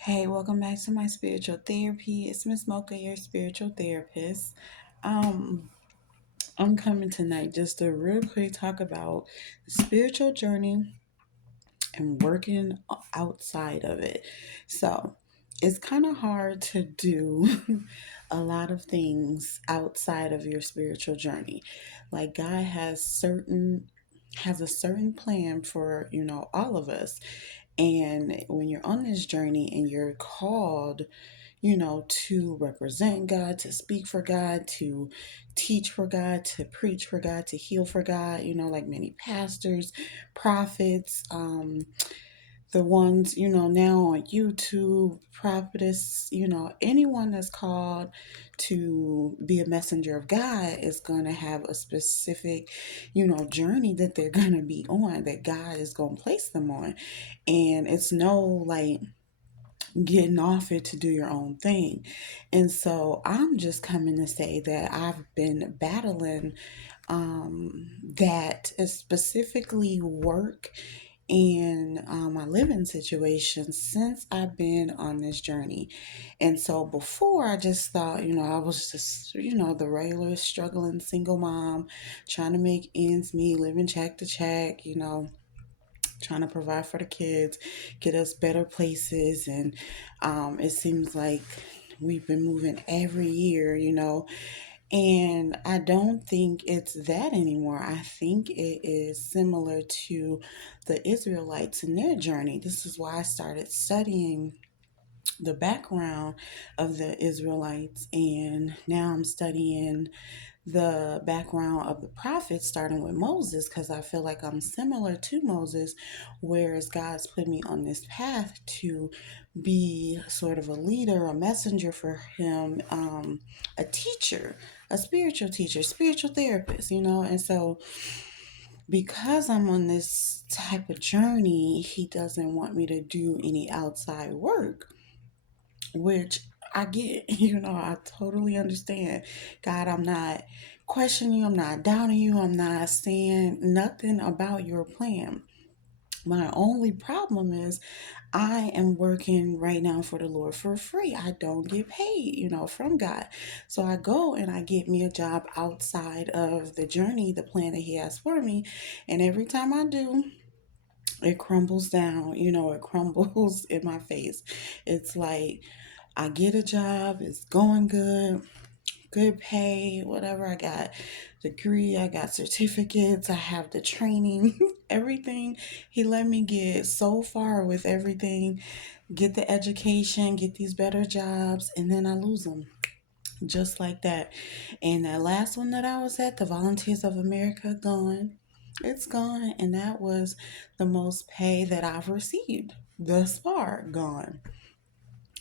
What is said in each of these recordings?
Hey, welcome back to my spiritual therapy. It's Miss Mocha, your spiritual therapist. Um, I'm coming tonight just to real quick talk about the spiritual journey and working outside of it. So, it's kind of hard to do a lot of things outside of your spiritual journey. Like God has a certain plan for, all of us. And when you're on this journey and you're called, to represent God, to speak for God, to teach for God, to preach for God, to heal for God, like many pastors, prophets, the ones, now on YouTube, prophetess, anyone that's called to be a messenger of God is going to have a specific, journey that they're going to be on, that God is going to place them on. And it's no like, getting off it to do your own thing. And so I'm just coming to say that I've been battling that is specifically work and my living situation since I've been on this journey. And so before I just thought, I was just, the regular struggling single mom trying to make ends meet, living check to check, trying to provide for the kids, get us better places. And it seems like we've been moving every year, and I don't think it's that anymore. I think it is similar to the Israelites and their journey. This is why I started studying the background of the Israelites, and now I'm studying the background of the prophets, starting with Moses, because I feel like I'm similar to Moses, whereas God's put me on this path to be sort of a leader, a messenger for Him, a teacher, a spiritual teacher, spiritual therapist, and so because I'm on this type of journey, He doesn't want me to do any outside work, which I get, I totally understand. God, I'm not questioning you, I'm not doubting you, I'm not saying nothing about your plan. My only problem is I am working right now for the Lord for free. I don't get paid, from God. So I go and I get me a job outside of the journey, the plan that He has for me. And every time I do, it crumbles down, it crumbles in my face. It's like I get a job, it's going good, good pay, whatever. I got degree, I got certificates, I have the training, everything. He let me get so far with everything, get the education, get these better jobs, and then I lose them just like that. And that last one that I was at, the Volunteers of America, gone. It's gone, and that was the most pay that I've received thus far, gone.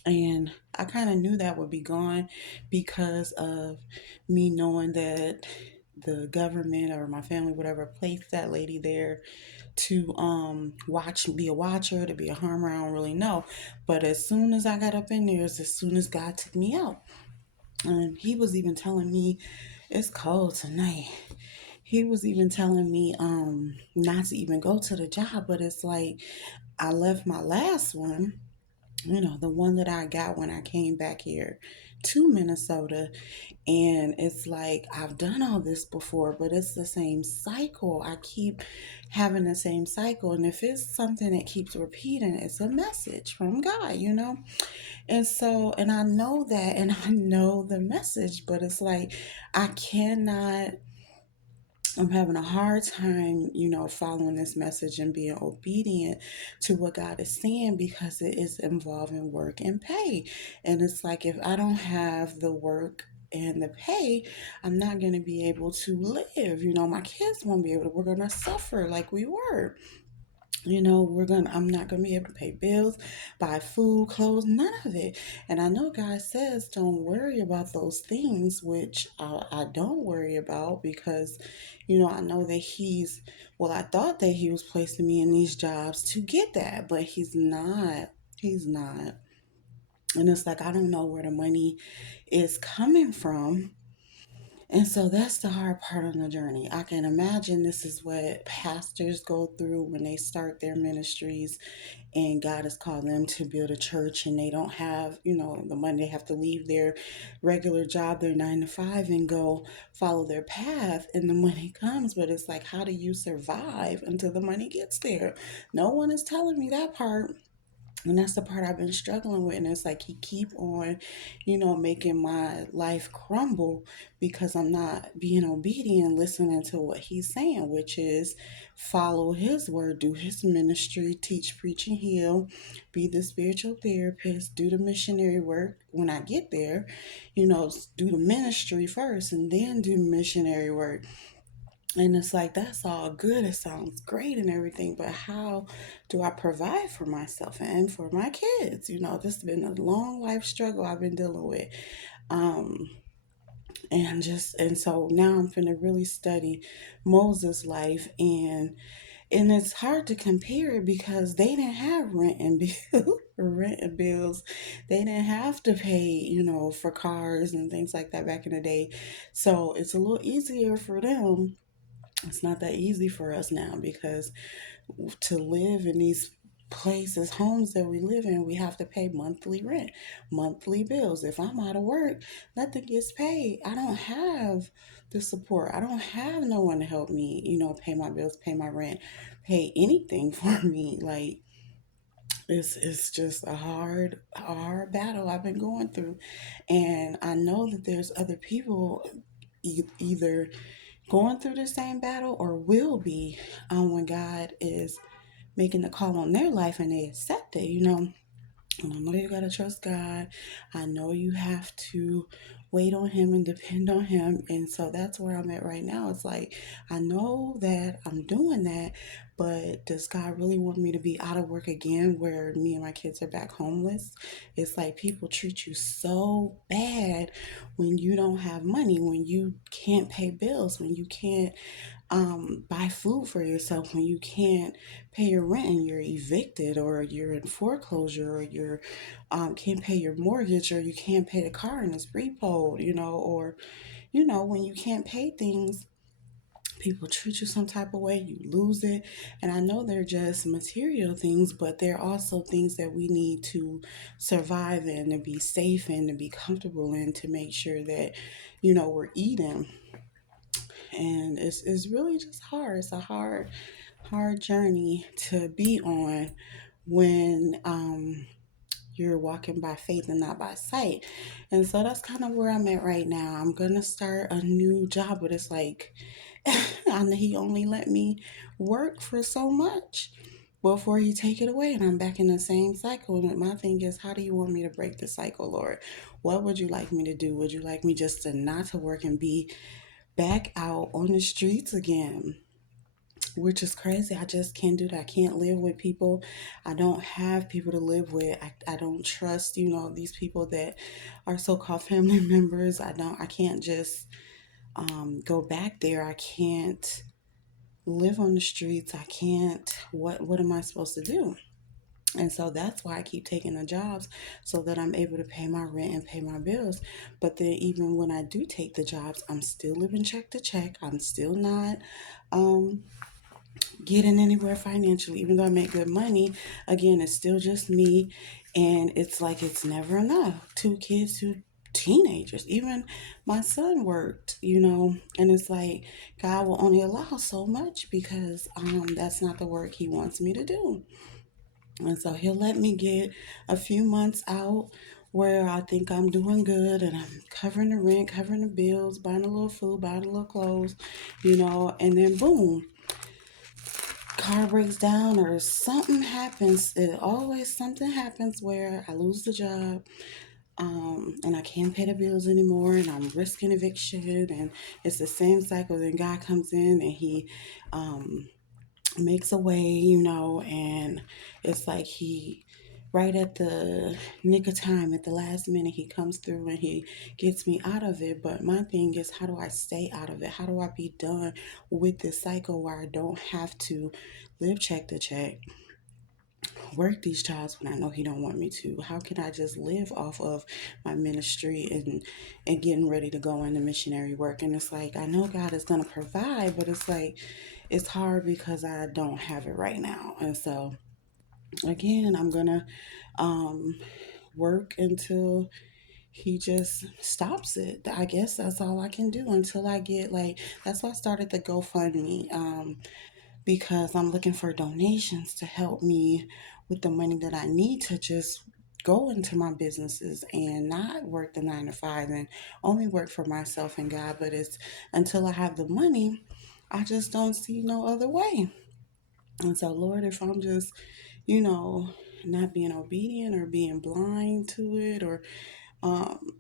And I kind of knew that would be gone because of me knowing that the government or my family, whatever, placed that lady there to watch, be a watcher, to be a harmer. I don't really know. But as soon as I got up in there, as soon as God took me out, and He was even telling me it's cold tonight. He was even telling me not to even go to the job, but it's like I left my last one, the one that I got when I came back here to Minnesota. And it's like, I've done all this before, but it's the same cycle. I keep having the same cycle. And if it's something that keeps repeating, it's a message from God. And so, and I know that, and I know the message, but it's like, I cannot I'm having a hard time, following this message and being obedient to what God is saying because it is involving work and pay. And it's like if I don't have the work and the pay, I'm not going to be able to live. My kids won't be able to, we're going to suffer like we were. I'm not gonna be able to pay bills, buy food, clothes, none of it. And I know God says don't worry about those things, which I don't worry about because, I know that I thought that He was placing me in these jobs to get that, but He's not. He's not. And it's like I don't know where the money is coming from. And so that's the hard part on the journey. I can imagine this is what pastors go through when they start their ministries and God has called them to build a church and they don't have, the money. They have to leave their regular job, their 9 to 5, and go follow their path. And the money comes, but it's like, how do you survive until the money gets there? No one is telling me that part. And that's the part I've been struggling with. And it's like he keep on, making my life crumble because I'm not being obedient, listening to what he's saying, which is follow his word, do his ministry, teach, preach, and heal, be the spiritual therapist, do the missionary work when I get there, do the ministry first and then do missionary work. And it's like, that's all good. It sounds great and everything, but how do I provide for myself and for my kids? This has been a long life struggle I've been dealing with. Um, and so now I'm going to really study Moses' life, and it's hard to compare it because they didn't have rent and bills. They didn't have to pay, for cars and things like that back in the day. So it's a little easier for them. It's not that easy for us now because to live in these places, homes that we live in, we have to pay monthly rent, monthly bills. If I'm out of work, nothing gets paid. I don't have the support. I don't have no one to help me, pay my bills, pay my rent, pay anything for me. Like, it's just a hard battle I've been going through. And I know that there's other people either going through the same battle or will be, when God is making the call on their life and they accept it. And I know you got to trust God. I know you have to wait on Him and depend on Him. And so that's where I'm at right now. It's like, I know that I'm doing that, but does God really want me to be out of work again where me and my kids are back homeless? It's like people treat you so bad when you don't have money, when you can't pay bills, when you can't buy food for yourself, when you can't pay your rent and you're evicted or you're in foreclosure or you're can't pay your mortgage or you can't pay the car and it's repoed, or when you can't pay things, people treat you some type of way, you lose it. And I know they're just material things, but they're also things that we need to survive in, to be safe in, to be comfortable in, to make sure that we're eating. And it's really just hard. It's a hard journey to be on when you're walking by faith and not by sight. And so that's kind of where I'm at right now. I'm gonna start a new job, but it's like and he only let me work for so much before he take it away and I'm back in the same cycle. And my thing is, how do you want me to break the cycle, Lord? What would you like me to do? Would you like me just to not to work and be back out on the streets again? Which is crazy. I just can't do that. I can't live with people. I don't have people to live with. I don't trust, these people that are so-called family members. I can't just go back there. I can't live on the streets. I can't, what am I supposed to do? And so that's why I keep taking the jobs so that I'm able to pay my rent and pay my bills. But then even when I do take the jobs, I'm still living check to check. I'm still not um getting anywhere financially, even though I make good money. Again, it's still just me, and it's like it's never enough. Two kids, two teenagers, even my son worked, and it's like God will only allow so much because that's not the work He wants me to do. And so He'll let me get a few months out where I think I'm doing good and I'm covering the rent, covering the bills, buying a little food, buying a little clothes, and then boom, car breaks down or something happens. It always something happens where I lose the job, and I can't pay the bills anymore, and I'm risking eviction, and it's the same cycle. Then God comes in and He um, makes a way, and it's like He, right at the nick of time, at the last minute, He comes through and He gets me out of it. But my thing is, how do I stay out of it? How do I be done with this cycle where I don't have to live check to check, work these jobs when I know he don't want me to? How can I just live off of my ministry and getting ready to go into missionary work? And it's like, I know God is going to provide, but it's like, it's hard because I don't have it right now. And so again, I'm going to um, work until he just stops it. I guess that's all I can do until I get like, that's why I started the GoFundMe. Because I'm looking for donations to help me with the money that I need to just go into my businesses and not work the 9 to 5 and only work for myself and God. But it's until I have the money, I just don't see no other way. And so, Lord, if I'm just, you know, not being obedient or being blind to it or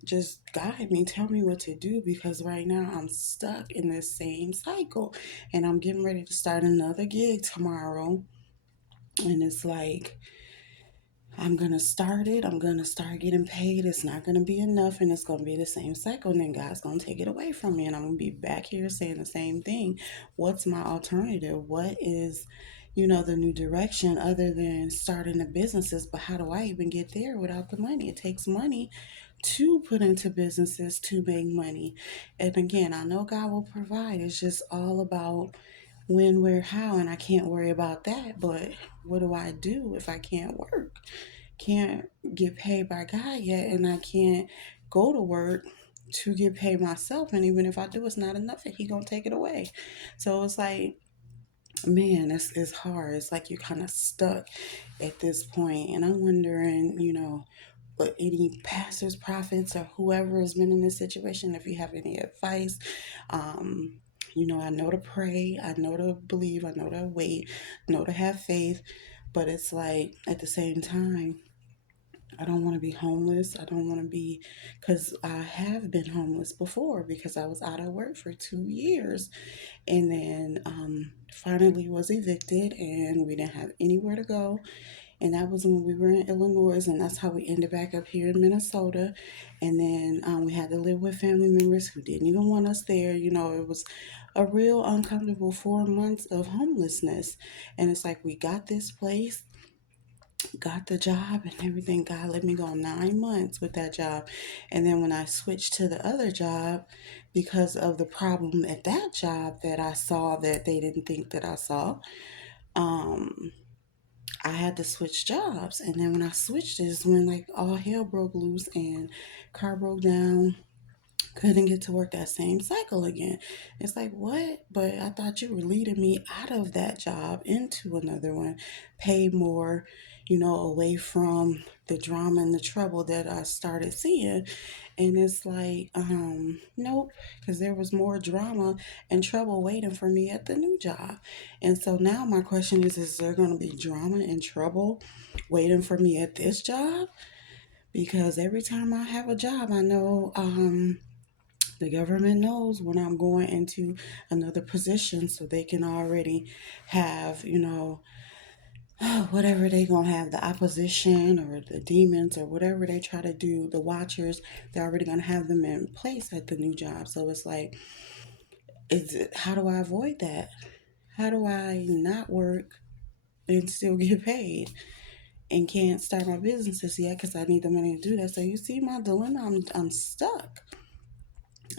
just guide me, tell me what to do because right now I'm stuck in this same cycle and I'm getting ready to start another gig tomorrow. And it's like, I'm gonna start it, I'm gonna start getting paid, it's not gonna be enough, and it's gonna be the same cycle, and then God's gonna take it away from me, and I'm gonna be back here saying the same thing. What's my alternative? What is, the new direction other than starting the businesses? But how do I even get there without the money? It takes money to put into businesses to make money. And again, I know God will provide. It's just all about when, where, how, and I can't worry about that. But what do I do if I can't work? Can't get paid by God yet, and I can't go to work to get paid myself. And even if I do, it's not enough, and He gonna take it away. So it's like, man, it's hard. It's like you're kind of stuck at this point, and I'm wondering, but any pastors, prophets, or whoever has been in this situation, if you have any advice, um, I know to pray, I know to believe, I know to wait, I know to have faith, but it's like at the same time, I don't want to be homeless. I don't want to be, because I have been homeless before because I was out of work for 2 years and then finally was evicted and we didn't have anywhere to go. And that was when we were in Illinois, and that's how we ended back up here in Minnesota. And then we had to live with family members who didn't even want us there. It was a real uncomfortable 4 months of homelessness. And it's like we got this place, got the job and everything. God let me go 9 months with that job. And then when I switched to the other job, because of the problem at that job that I saw that they didn't think that I saw, um, I had to switch jobs. And then when I switched is when like all hell broke loose and car broke down. Couldn't get to work that same cycle again. It's like, what? But I thought you were leading me out of that job into another one, pay more, away from the drama and the trouble that I started seeing. And it's like, nope, because there was more drama and trouble waiting for me at the new job. And so now my question is there going to be drama and trouble waiting for me at this job? Because every time I have a job, I know, the government knows when I'm going into another position, so they can already have, whatever they gonna have, the opposition or the demons or whatever they try to do, the watchers, they're already gonna have them in place at the new job. So it's like, how do I avoid that? How do I not work and still get paid and can't start my businesses yet because I need the money to do that? So you see my dilemma, I'm stuck.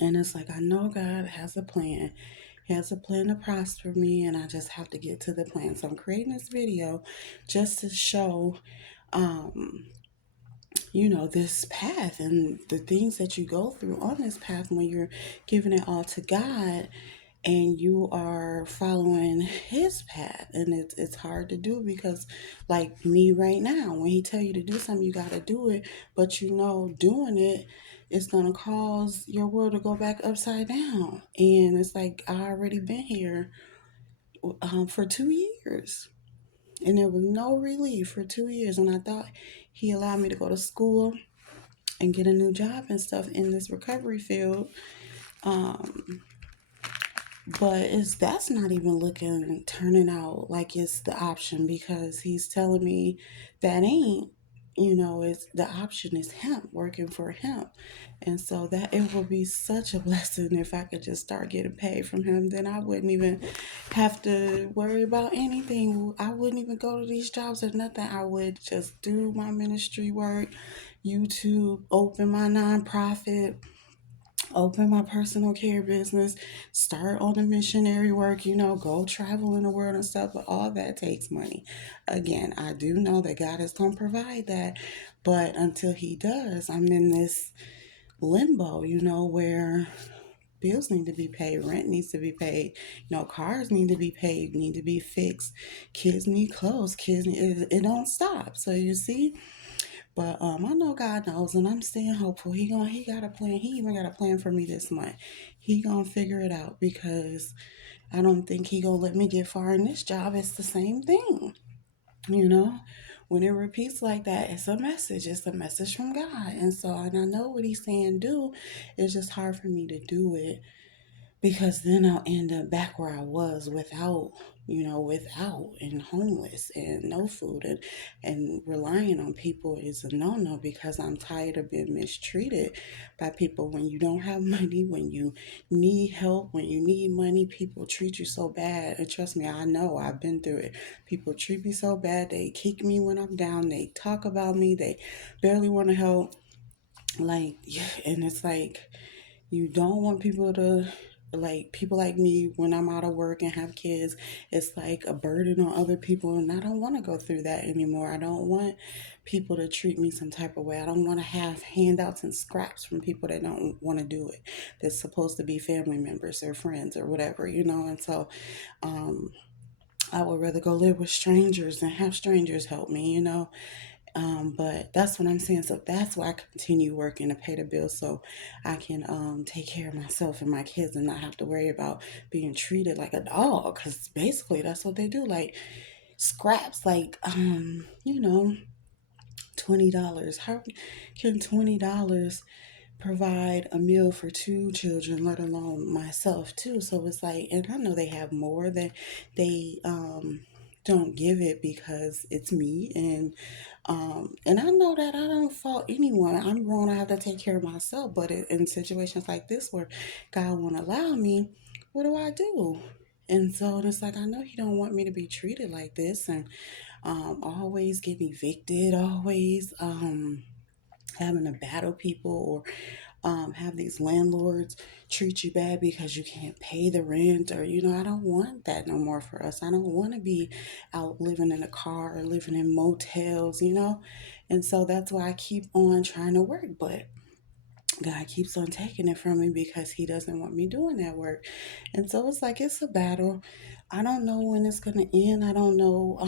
And it's like, I know God has a plan. He has a plan to prosper me, and I just have to get to the plan. So I'm creating this video just to show, um, this path and the things that you go through on this path when you're giving it all to God and you are following His path. And it's hard to do because, like me right now, when He tell you to do something, you got to do it. But doing it is going to cause your world to go back upside down. And it's like, I already been here for 2 years. And there was no relief for 2 years. And I thought He allowed me to go to school and get a new job and stuff in this recovery field. But that's not even turning out like it's the option because He's telling me that ain't it's the option is him working for him. And so that it would be such a blessing if I could just start getting paid from him. Then I wouldn't even have to worry about anything. I wouldn't even go to these jobs or nothing. I would just do my ministry work, YouTube, open my nonprofit, open my personal care business, start on the missionary work, go travel in the world and stuff. But all that takes money. Again, I do know that God is going to provide that. But until He does, I'm in this limbo, where bills need to be paid, rent needs to be paid, cars need to be paid, need to be fixed, kids need clothes, it don't stop. So you see, but I know God knows, and I'm staying hopeful. He got a plan. He even got a plan for me this month. He gonna figure it out, because I don't think He gonna let me get far in this job. It's the same thing, you know. When it repeats like that, it's a message. It's a message from God, and I know what He's saying do. It's just hard for me to do it, because then I'll end up back where I was without and homeless and no food, and relying on people is a no-no, because I'm tired of being mistreated by people. When you don't have money, when you need help, when you need money, people treat you so bad. And trust me, I know, I've been through it. People treat me so bad. They kick me when I'm down. They talk about me. They barely want to help. Like, and it's like, you don't want people to, like, people like me, when I'm out of work and have kids, it's like a burden on other people, and I don't want to go through that anymore. I don't want people to treat me some type of way. I don't want to have handouts and scraps from people that don't want to do it, that's supposed to be family members or friends or whatever, and so um I would rather go live with strangers and have strangers help me. But that's what I'm saying. So that's why I continue working to pay the bills, so I can take care of myself and my kids, and not have to worry about being treated like a dog. Because basically that's what they do. Like, scraps, like, $20. How can $20 provide a meal for two children, let alone myself too? So it's like, and I know they have more that they don't give it, because it's me, and I know that I don't fault anyone. I'm grown. I have to take care of myself. But in situations like this, where God won't allow me, what do I do? And so it's like, I know He don't want me to be treated like this, and always getting evicted, always having to battle people, or have these landlords treat you bad because you can't pay the rent, or I don't want that no more for us. I don't want to be out living in a car or living in motels. And so that's why I keep on trying to work, but God keeps on taking it from me, because He doesn't want me doing that work. And so it's like, it's a battle. I don't know when it's going to end. I don't know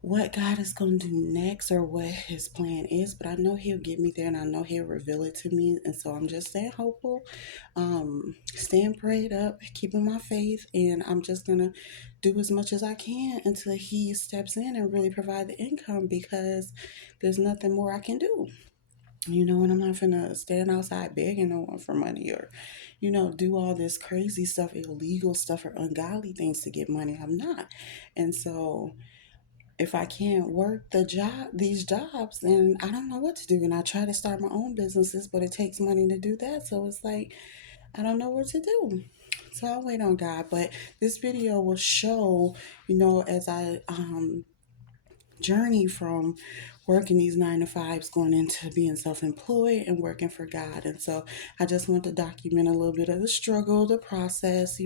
what God is going to do next, or what His plan is, but I know He'll get me there, and I know He'll reveal it to me. And so I'm just staying hopeful, staying prayed up, keeping my faith, and I'm just going to do as much as I can until He steps in and really provide the income, because there's nothing more I can do. And I'm not gonna stand outside begging no one for money, or, do all this crazy stuff, illegal stuff, or ungodly things to get money. I'm not. And so if I can't work these jobs, then I don't know what to do. And I try to start my own businesses, but it takes money to do that. So it's like, I don't know what to do. So I'll wait on God. But this video will show, as I journey from working these 9 to 5s, going into being self-employed and working for God. And so I just want to document a little bit of the struggle, the process,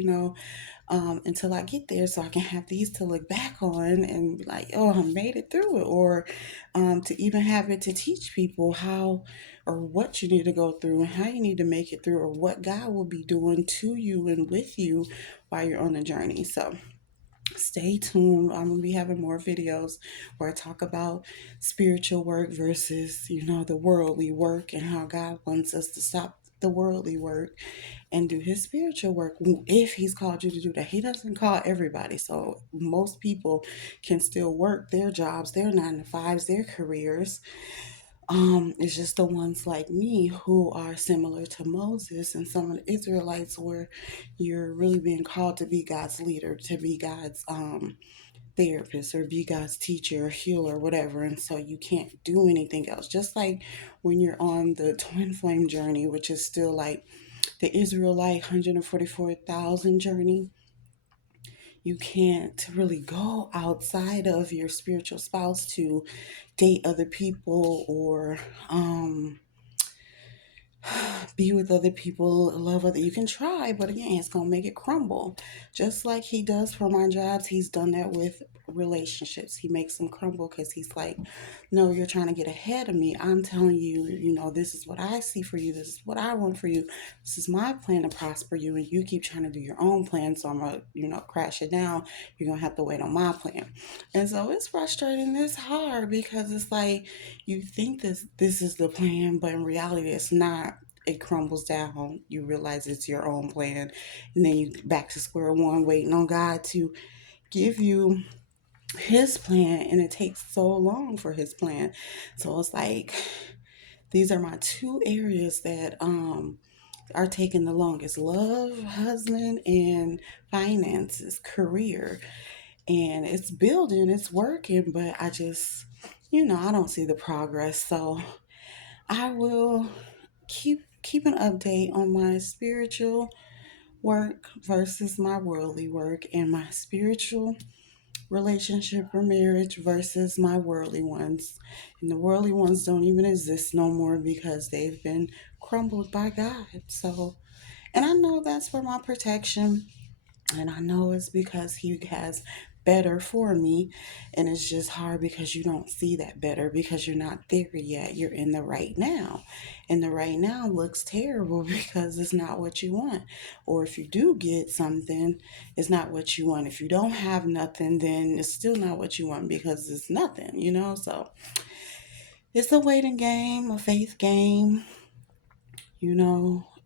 until I get there, so I can have these to look back on and be like, oh, I made it through it. Or to even have it to teach people how, or what you need to go through, and how you need to make it through, or what God will be doing to you and with you while you're on the journey. So stay tuned. I'm gonna be having more videos where I talk about spiritual work versus, the worldly work, and how God wants us to stop the worldly work and do His spiritual work, if He's called you to do that. He doesn't call everybody. So most people can still work their jobs, their 9 to 5s, their careers. It's just the ones like me who are similar to Moses and some of the Israelites, where you're really being called to be God's leader, to be God's therapist or be God's teacher or healer or whatever. And so you can't do anything else. Just like when you're on the twin flame journey, which is still like the Israelite 144,000 journey, you can't really go outside of your spiritual spouse to date other people or be with other people, love other. You can try, but again, it's gonna make it crumble. Just like he does for my jobs, he's done that with relationships. He makes them crumble because he's like, "No, you're trying to get ahead of me. I'm telling you, this is what I see for you. This is what I want for you. This is my plan to prosper you, and you keep trying to do your own plan. So I'm gonna, crash it down. You're gonna have to wait on my plan." And so it's frustrating. It's hard because it's like you think this is the plan, but in reality, it's not. It crumbles down. You realize it's your own plan, and then you back to square one, waiting on God to give you His plan, and it takes so long for His plan. So it's like these are my two areas that are taking the longest: love, husband, and finances, career, and it's building, it's working, but I just, I don't see the progress. So I will keep an update on my spiritual work versus my worldly work, and my spiritual relationship or marriage versus my worldly ones. And the worldly ones don't even exist no more because they've been crumbled by God. So, and I know that's for my protection, and I know it's because He has better for me. And it's just hard because you don't see that better because you're not there yet. You're in the right now. And the right now looks terrible because it's not what you want. Or if you do get something, it's not what you want. If you don't have nothing, then it's still not what you want because it's nothing. So it's a waiting game, a faith game.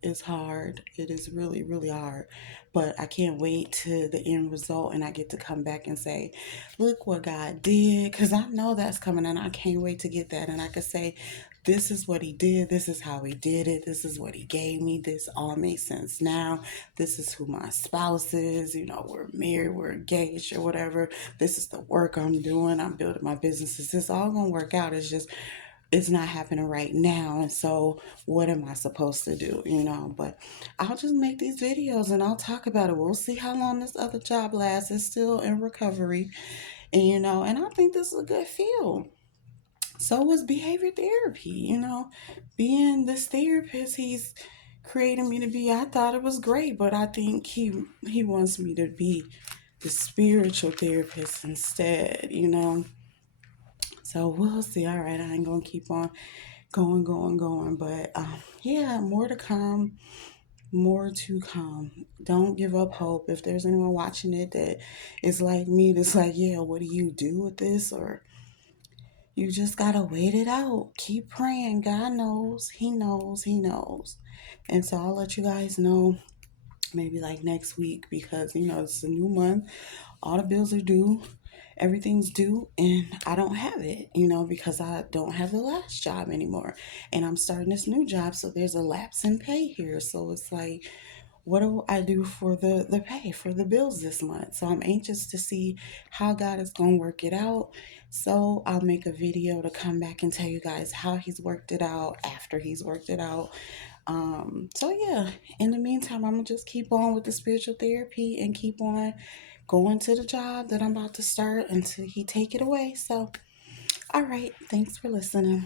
It's hard. It is really, really hard. But I can't wait to the end result and I get to come back and say, look what God did. Because I know that's coming and I can't wait to get that. And I can say, this is what He did. This is how He did it. This is what He gave me. This all makes sense now. This is who my spouse is. We're married, we're engaged or whatever. This is the work I'm doing. I'm building my businesses. This all going to work out. It's not happening right now, and so what am I supposed to do? But I'll just make these videos and I'll talk about it. We'll see how long this other job lasts. It's still in recovery, and I think this is a good field. So was behavior therapy. Being this therapist he's creating me to be, I thought it was great, but I think he wants me to be the spiritual therapist instead. So we'll see. All right, I ain't gonna keep on going. But yeah, more to come. More to come. Don't give up hope. If there's anyone watching it that is like me, that's like, yeah, what do you do with this? Or you just gotta wait it out. Keep praying. God knows. He knows. He knows. And so I'll let you guys know maybe like next week because it's a new month. All the bills are due, everything's due, and I don't have it, because I don't have the last job anymore. And I'm starting this new job, so there's a lapse in pay here. So it's like, what do I do for the pay for the bills this month? So I'm anxious to see how God is going to work it out. So I'll make a video to come back and tell you guys how He's worked it out after He's worked it out. So yeah, in the meantime, I'm gonna just keep on with the spiritual therapy and keep on going to the job that I'm about to start until He take it away. So, all right, thanks for listening.